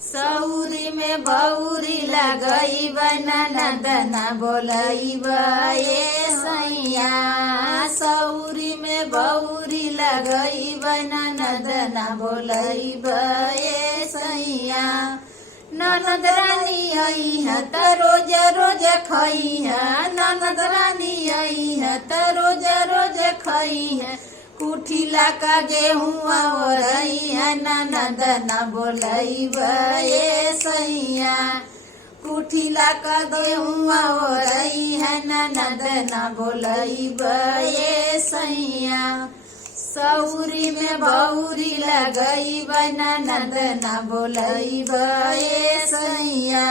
सौरी में बौरी लगई ननद न बोलई ये सैया। सौरी में बौरी लगई ननद न बोलई ये सैया। ननद रानी आई है त रोज रोज खई है। ननद रानी आई है त रोज रोज खई है। कुठिला का गेहुआ ओरई है ननद न बोलई ये सैया। कुठिला का गेहुआ ओरई है ननद न बोलई ये सैया। सौरी में बौरी लगई ननद न बोलई ये सैया।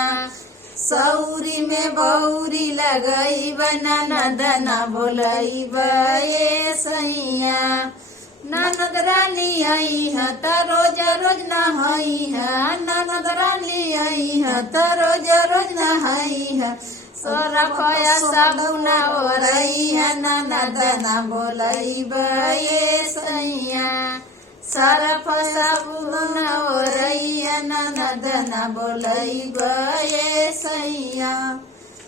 सौरी में बौरी लगई ननद न बोलई ये सैया। ननद रानी आई है त रोज रोज नहाई है। ननद रानी आई है त रोज रोज नहाई है। सोरखया साबुना ओरई है ननद न बोलई ये सैया। सरफ साबुन ओरई है ननद न बोलई ये सैया।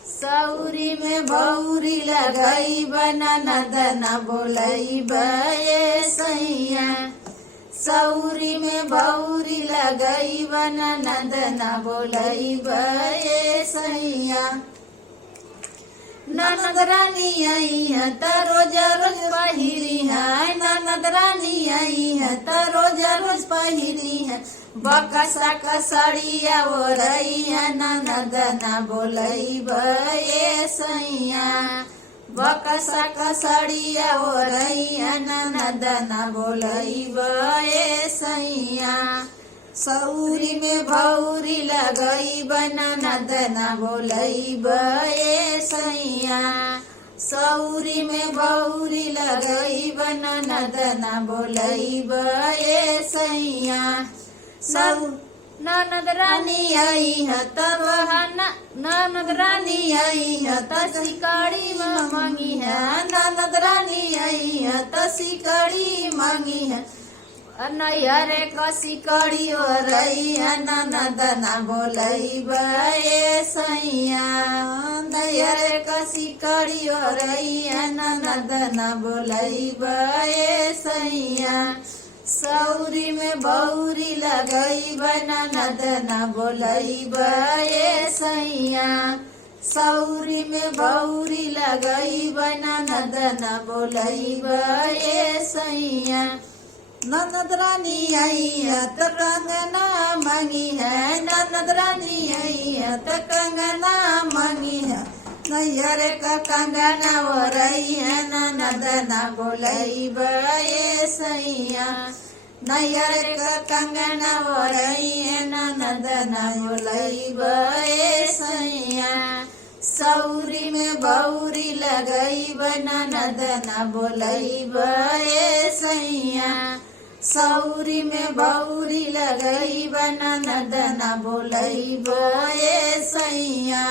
सौरी में बौरी लगई ननद न बोलई ये सैया। सौरी में बौरी लगई ननद न बोलई ये सैया। ननद रानी आई है त रोज रोज पहिरी है। ननद रानी आई है त रोज रोज पहिरी है। बकसा कसड़िया ओरई है ननद न बोलई ये सैया। बकसा कसड़िया ओरई है ननद न बोलई ये सैया। सौरी में बौरी लगई ननद न बोलई ये सैया। सौरी में बौरी लगई ननद न बोलई ये सैया। ननद रानी आई है तब ननद रानी आई है त सिकड़ी मांगी है। ननद रानी आई है त सिकड़ी मांगी है। नैहरे कसी कड़ी ओरई है ननद न बोलई ये सैया। नैहरे कसी कड़ी ओरई है ननद न बोलई ये सैया। सौरी में बौरी लगई ननद न बोलई ये सैया। सौरी में बौरी लगई ननद न बोलई ये सैया। ननद रानी आई है त कंगना मांगी है। ननद रानी आई है त कंगना मांगी है। नैहर का कंगना ओरई है ननद न बोलई ये सैया। नैहर का कंगना ओरई है ननद न बोलई ये सैया। सौरी में बौरी लगई ननद न बोलई ये सैया। सौरी में बौरी लगई ननद न बोलई ये सैया।